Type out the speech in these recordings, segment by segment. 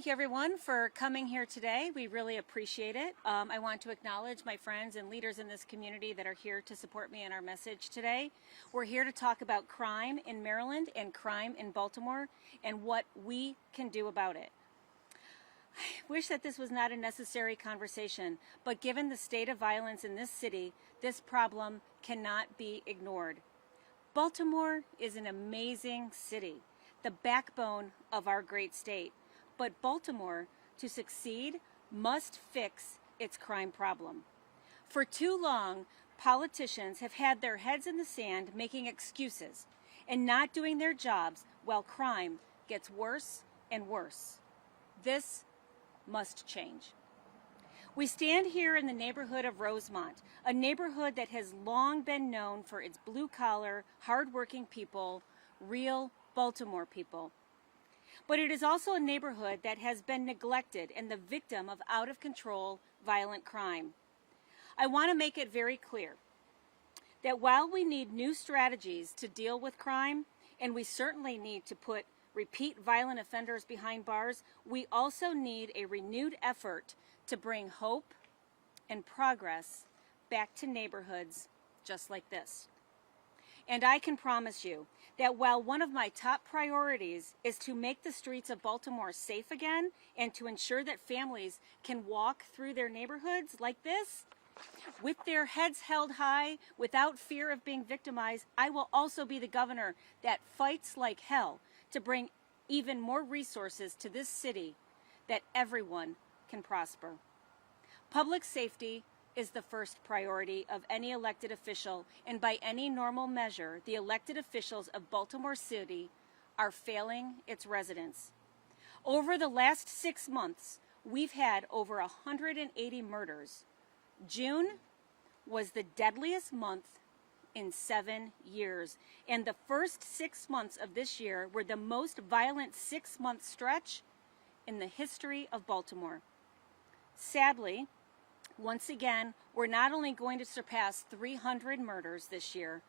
Thank you, everyone, for coming here today. We really appreciate it. I want to acknowledge my friends and leaders in this community that are here to support me in our message today. We're here to talk about crime in Maryland and crime in Baltimore and what we can do about it. I wish that this was not a necessary conversation, but given the state of violence in this city, this problem cannot be ignored. Baltimore is an amazing city, the backbone of our great state. But Baltimore, to succeed, must fix its crime problem. For too long, politicians have had their heads in the sand making excuses and not doing their jobs while crime gets worse and worse. This must change. We stand here in the neighborhood of Rosemont, a neighborhood that has long been known for its blue-collar, hard-working people, real Baltimore people. But it is also a neighborhood that has been neglected and the victim of out-of-control violent crime. I want to make it very clear that while we need new strategies to deal with crime, and we certainly need to put repeat violent offenders behind bars, we also need a renewed effort to bring hope and progress back to neighborhoods just like this. And I can promise you that while one of my top priorities is to make the streets of Baltimore safe again and to ensure that families can walk through their neighborhoods like this, with their heads held high, without fear of being victimized, I will also be the governor that fights like hell to bring even more resources to this city that everyone can prosper. Public safety is the first priority of any elected official, and by any normal measure, the elected officials of Baltimore City are failing its residents. Over the last 6 months, we've had over 180 murders. June was the deadliest month in 7 years, and the first 6 months of this year were the most violent 6-month stretch in the history of Baltimore. Sadly, once again, we're not only going to surpass 300 murders this year,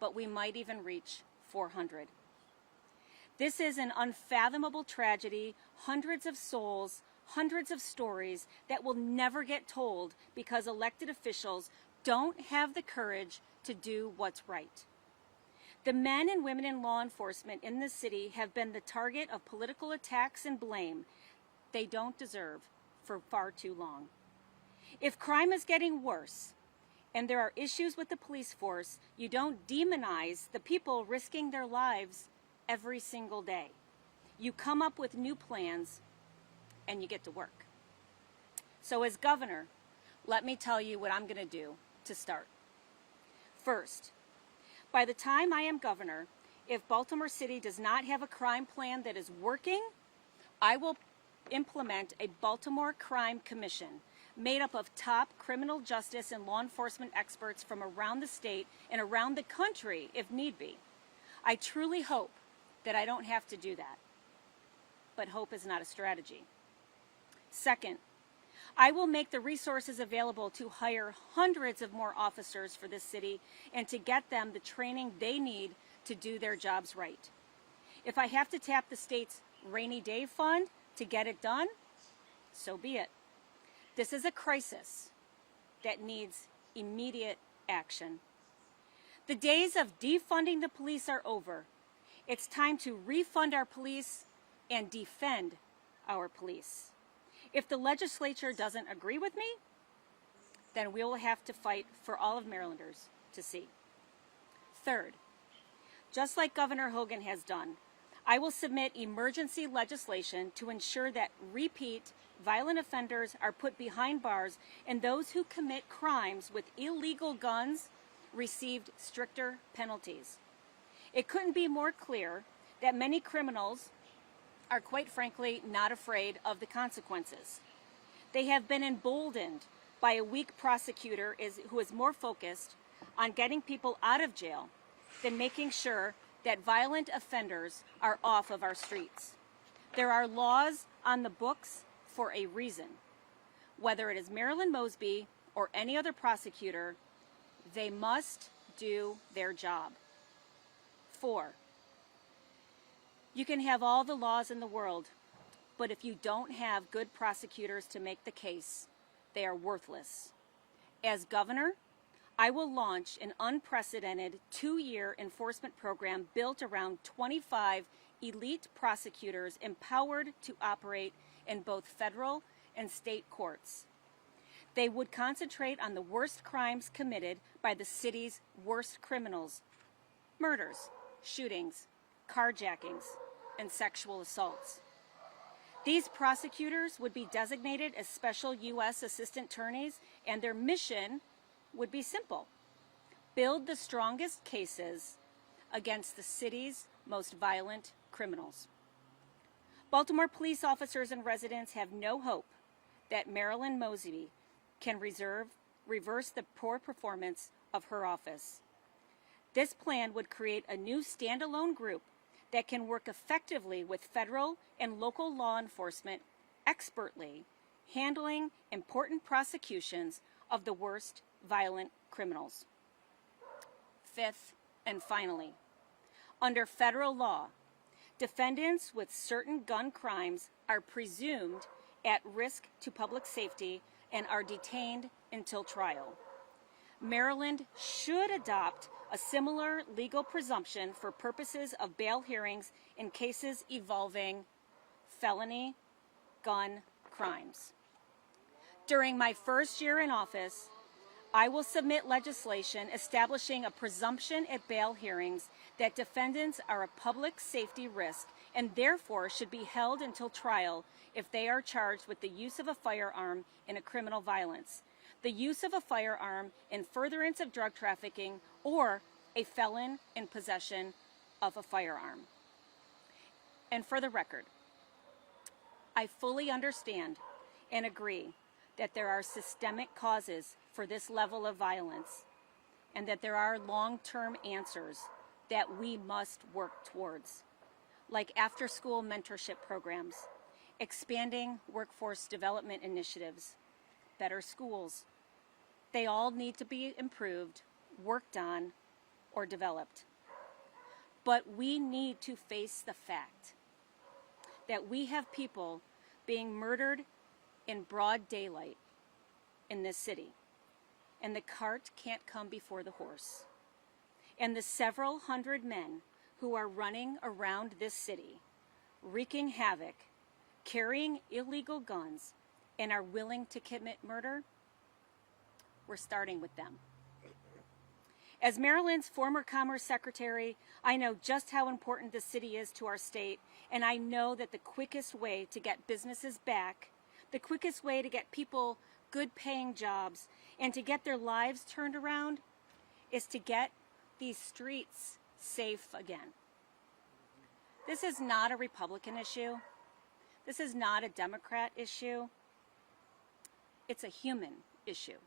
but we might even reach 400. This is an unfathomable tragedy, hundreds of souls, hundreds of stories that will never get told because elected officials don't have the courage to do what's right. The men and women in law enforcement in this city have been the target of political attacks and blame they don't deserve for far too long. If crime is getting worse and there are issues with the police force, you don't demonize the people risking their lives every single day. You come up with new plans and you get to work. So as governor, let me tell you what I'm going to do to start. First, by the time I am governor, if Baltimore City does not have a crime plan that is working, I will implement a Baltimore Crime Commission made up of top criminal justice and law enforcement experts from around the state and around the country if need be. I truly hope that I don't have to do that. But hope is not a strategy. Second, I will make the resources available to hire hundreds of more officers for this city and to get them the training they need to do their jobs right. If I have to tap the state's rainy day fund to get it done, so be it. This is a crisis that needs immediate action. The days of defunding the police are over. It's time to refund our police and defend our police. If the legislature doesn't agree with me, then we will have to fight for all of Marylanders to see. Third, just like Governor Hogan has done, I will submit emergency legislation to ensure that repeat violent offenders are put behind bars and those who commit crimes with illegal guns received stricter penalties. It couldn't be more clear that many criminals are quite frankly not afraid of the consequences. They have been emboldened by a weak prosecutor who is more focused on getting people out of jail than making sure that violent offenders are off of our streets. There are laws on the books for a reason. Whether it is Marilyn Mosby or any other prosecutor, they must do their job. 4, you can have all the laws in the world, But if you don't have good prosecutors to make the case, they are worthless. As governor, I will launch an unprecedented 2-year enforcement program built around 25 elite prosecutors empowered to operate in both federal and state courts. They would concentrate on the worst crimes committed by the city's worst criminals: murders, shootings, carjackings, and sexual assaults. These prosecutors would be designated as special U.S. assistant attorneys, and their mission would be simple: build the strongest cases against the city's most violent criminals. Baltimore police officers and residents have no hope that Marilyn Mosby can reverse the poor performance of her office. This plan would create a new standalone group that can work effectively with federal and local law enforcement, expertly handling important prosecutions of the worst violent criminals. Fifth, and finally, under federal law, defendants with certain gun crimes are presumed at risk to public safety and are detained until trial. Maryland should adopt a similar legal presumption for purposes of bail hearings in cases involving felony gun crimes. During my first year in office, I will submit legislation establishing a presumption at bail hearings that defendants are a public safety risk and therefore should be held until trial if they are charged with the use of a firearm in a criminal violence, the use of a firearm in furtherance of drug trafficking, or a felon in possession of a firearm. And for the record, I fully understand and agree that there are systemic causes for this level of violence and that there are long-term answers that we must work towards, like after-school mentorship programs, expanding workforce development initiatives, better schools. They all need to be improved, worked on, or developed. But we need to face the fact that we have people being murdered in broad daylight in this city, and the cart can't come before the horse. And the several hundred men who are running around this city, wreaking havoc, carrying illegal guns, and are willing to commit murder, we're starting with them. As Maryland's former Commerce Secretary, I know just how important the city is to our state, and I know that the quickest way to get businesses back, the quickest way to get people good paying jobs, and to get their lives turned around is to get these streets safe again. This is not a Republican issue. This is not a Democrat issue. It's a human issue.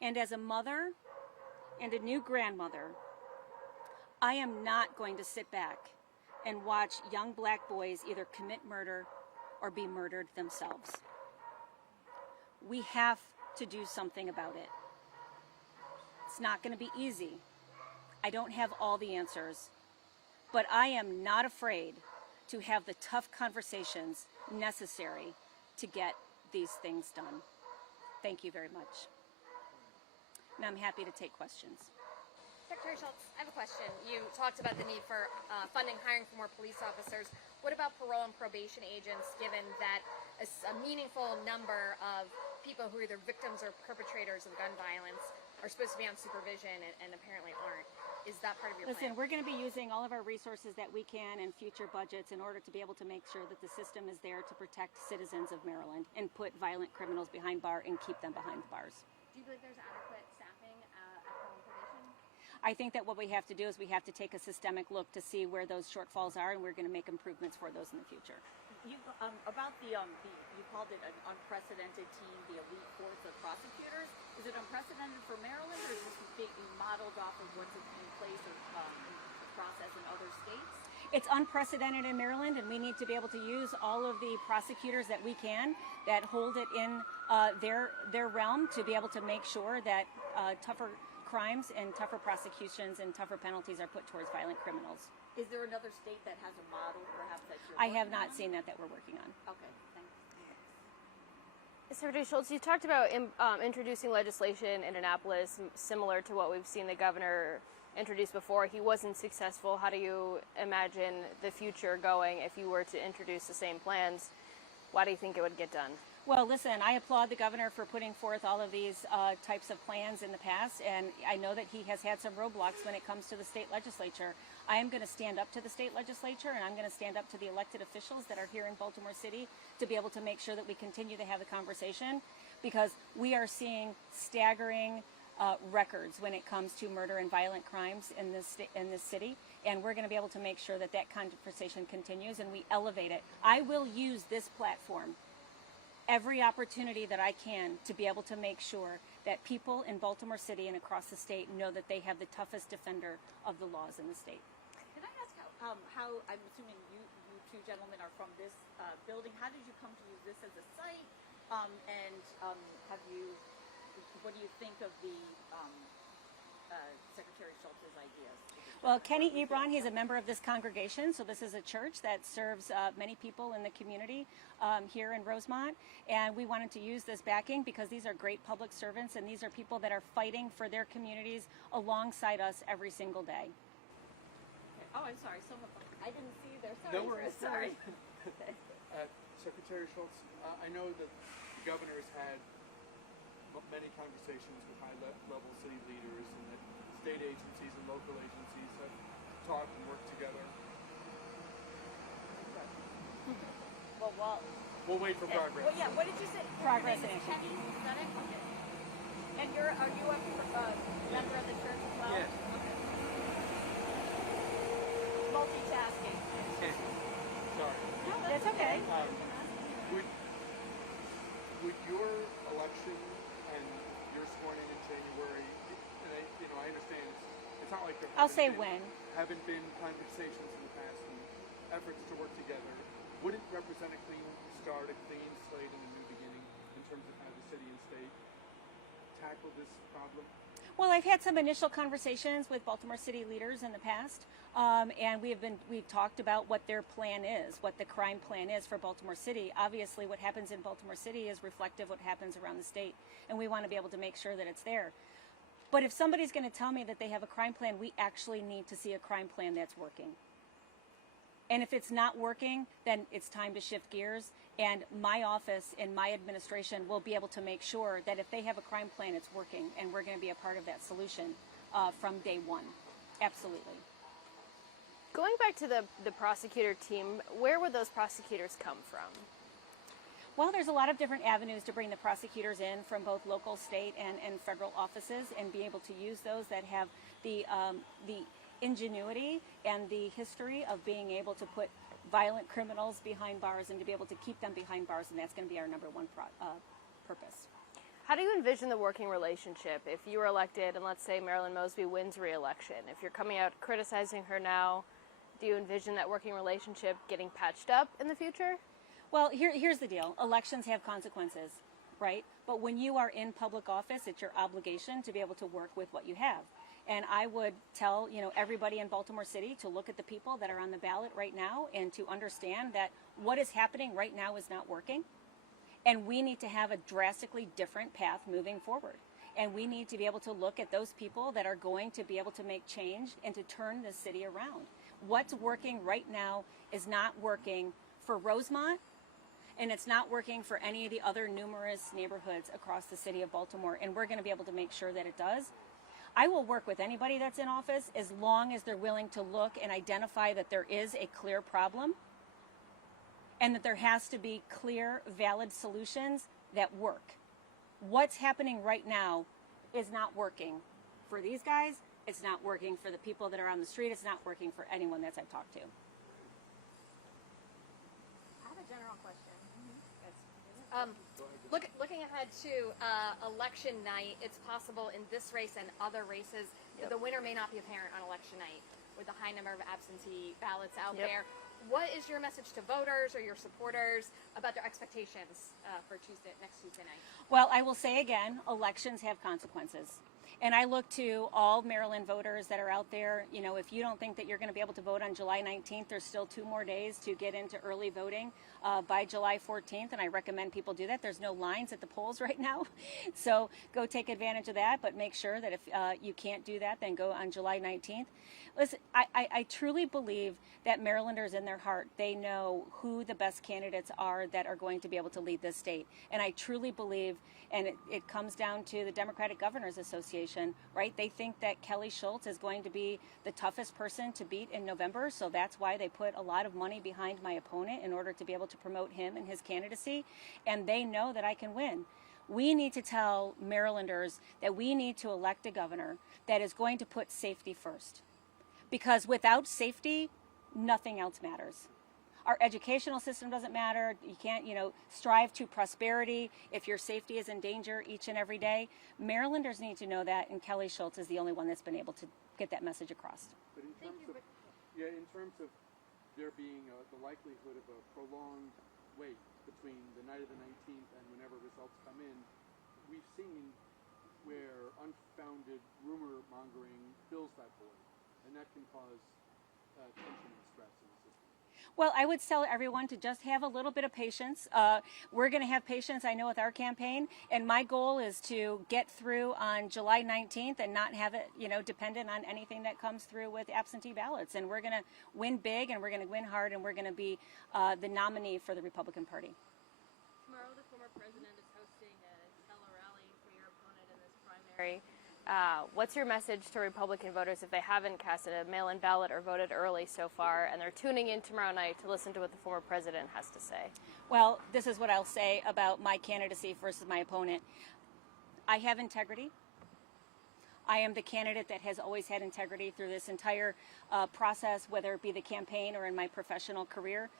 And as a mother and a new grandmother, I am not going to sit back and watch young black boys either commit murder or be murdered themselves. We have to do something about it. It's not going to be easy. I don't have all the answers, but I am not afraid to have the tough conversations necessary to get these things done. Thank you very much. And I'm happy to take questions. Secretary Schulz, I have a question. You talked about the need for funding, hiring for more police officers. What about parole and probation agents, given that a meaningful number of people who are either victims or perpetrators of gun violence are supposed to be on supervision and apparently aren't? Is that part of your plan? Listen, we're going to be using all of our resources that we can in future budgets in order to be able to make sure that the system is there to protect citizens of Maryland and put violent criminals behind bars and keep them behind bars. Do you believe there's adequate staffing at parole and probation? I think that what we have to do is we have to take a systemic look to see where those shortfalls are, and we're going to make improvements for those in the future. You you called it an unprecedented team, the elite force of prosecutors. Is it unprecedented for Maryland, or is this being modeled off of what's in place or the process in other states? It's unprecedented in Maryland, and we need to be able to use all of the prosecutors that we can that hold it in their realm to be able to make sure that crimes and tougher prosecutions and tougher penalties are put towards violent criminals. Is there another state that has a model, perhaps, that you're I have working not on? seen that we're working on. Okay, thanks. Secretary Schulz, you talked about introducing legislation in Annapolis similar to what we've seen the governor introduce before. He wasn't successful. How do you imagine the future going if you were to introduce the same plans? Why do you think it would get done? Well, listen, I applaud the governor for putting forth all of these types of plans in the past, and I know that he has had some roadblocks when it comes to the state legislature. I am going to stand up to the state legislature, and I'm going to stand up to the elected officials that are here in Baltimore City to be able to make sure that we continue to have the conversation, because we are seeing staggering records when it comes to murder and violent crimes in this city, and we're going to be able to make sure that that conversation continues and we elevate it. I will use this platform every opportunity that I can to be able to make sure that people in Baltimore City and across the state know that they have the toughest defender of the laws in the state. Can I ask how I'm assuming you two gentlemen are from this building. How did you come to use this as a site? What do you think of the Secretary Schultz's ideas? Well, Kenny Ebron, he's a member of this congregation, so this is a church that serves many people in the community here in Rosemont, and we wanted to use this backing because these are great public servants, and these are people that are fighting for their communities alongside us every single day. Okay. Oh, I'm sorry. Some of them I didn't see there. Sorry. No worries. Sorry. Secretary Schultz, I know that the governor has had many conversations with high-level city leaders, and that state agencies and local agencies have talked and worked together. Well, We'll wait for progress. Well, yeah. What did you say? Progress Your name in is action. Kenny? Is that it? Okay. And are you a member of the church as well? Yes. Okay. Multitasking. Sorry. No, That's okay. Would your election and your sworn in January, and I understand it's not like there I'll say haven't been conversations in the past and efforts to work together. Would it represent a clean start, a clean slate, and a new beginning in terms of how the city and state tackle this problem? Well, I've had some initial conversations with Baltimore City leaders in the past, and we've talked about what their plan is, what the crime plan is for Baltimore City. Obviously, what happens in Baltimore City is reflective of what happens around the state, and we want to be able to make sure that it's there. But if somebody's going to tell me that they have a crime plan, we actually need to see a crime plan that's working. And if it's not working, then it's time to shift gears. And my office and my administration will be able to make sure that if they have a crime plan, it's working. And we're going to be a part of that solution from day one. Absolutely. Going back to the prosecutor team, where would those prosecutors come from? Well, there's a lot of different avenues to bring the prosecutors in from both local, state, and federal offices, and be able to use those that have the ingenuity and the history of being able to put violent criminals behind bars and to be able to keep them behind bars, and that's going to be our number one purpose. How do you envision the working relationship if you were elected and let's say Marilyn Mosby wins re-election? If you're coming out criticizing her now, do you envision that working relationship getting patched up in the future? Well, here's the deal. Elections have consequences, right? But when you are in public office, it's your obligation to be able to work with what you have. And I would tell, everybody in Baltimore City to look at the people that are on the ballot right now and to understand that what is happening right now is not working. And we need to have a drastically different path moving forward. And we need to be able to look at those people that are going to be able to make change and to turn this city around. What's working right now is not working for Rosemont, and it's not working for any of the other numerous neighborhoods across the city of Baltimore. And we're going to be able to make sure that it does. I will work with anybody that's in office as long as they're willing to look and identify that there is a clear problem and that there has to be clear, valid solutions that work. What's happening right now is not working for these guys. It's not working for the people that are on the street. It's not working for anyone that I've talked to. I have a general question. Looking ahead to election night, it's possible in this race and other races that the winner may not be apparent on election night with the high number of absentee ballots out there. What is your message to voters or your supporters about their expectations for next Tuesday night? Well, I will say again, elections have consequences. And I look to all Maryland voters that are out there. You know, if you don't think that you're going to be able to vote on July 19th, there's still 2 more days to get into early voting by July 14th, and I recommend people do that. There's no lines at the polls right now, so go take advantage of that, but make sure that if you can't do that, then go on July 19th. Listen, I truly believe that Marylanders in their heart, they know who the best candidates are that are going to be able to lead this state. And I truly believe, and it comes down to the Democratic Governors Association, right? They think that Kelly Schulz is going to be the toughest person to beat in November, so that's why they put a lot of money behind my opponent in order to be able to promote him and his candidacy, and they know that I can win. We need to tell Marylanders that we need to elect a governor that is going to put safety first. Because without safety, nothing else matters. Our educational system doesn't matter. You can't, strive to prosperity if your safety is in danger each and every day. Marylanders need to know that, and Kelly Schulz is the only one that's been able to get that message across. But in terms of there being the likelihood of a prolonged wait between the night of the 19th and whenever results come in, we've seen where unfounded rumor mongering fills that void, and that can cause tension and stress in the system. Well, I would tell everyone to just have a little bit of patience. We're going to have patience, I know, with our campaign, and my goal is to get through on July 19th and not have it, dependent on anything that comes through with absentee ballots. And we're going to win big, and we're going to win hard, and we're going to be the nominee for the Republican Party. Tomorrow, the former president is hosting a tele-rally for your opponent in this primary. What's your message to Republican voters if they haven't casted a mail-in ballot or voted early so far, and they're tuning in tomorrow night to listen to what the former president has to say? Well, this is what I'll say about my candidacy versus my opponent. I have integrity. I am the candidate that has always had integrity through this entire process, whether it be the campaign or in my professional career.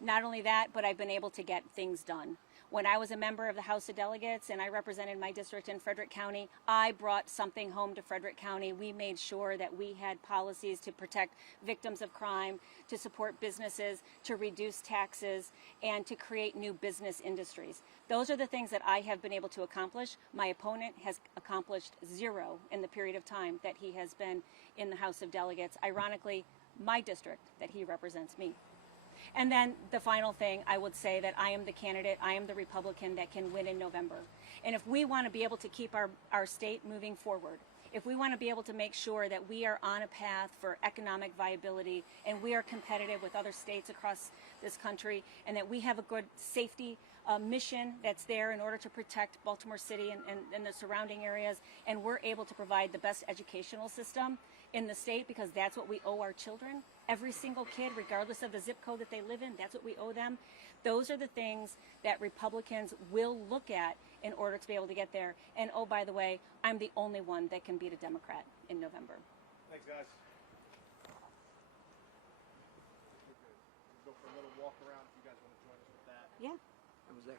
Not only that, but I've been able to get things done. When I was a member of the House of Delegates and I represented my district in Frederick County, I brought something home to Frederick County. We made sure that we had policies to protect victims of crime, to support businesses, to reduce taxes, and to create new business industries. Those are the things that I have been able to accomplish. My opponent has accomplished 0 in the period of time that he has been in the House of Delegates. Ironically, my district that he represents me. And then the final thing, I would say that I am the candidate, I am the Republican that can win in November. And if we want to be able to keep our state moving forward, if we want to be able to make sure that we are on a path for economic viability and we are competitive with other states across this country, and that we have a good safety mission that's there in order to protect Baltimore City and the surrounding areas, and we're able to provide the best educational system in the state, because that's what we owe our children. Every single kid, regardless of the zip code that they live in, that's what we owe them. Those are the things that Republicans will look at in order to be able to get there. And oh, by the way, I'm the only one that can beat a Democrat in November. Thanks, guys. We'll go for a little walk around if you guys want to join us with that. Yeah. That was excellent.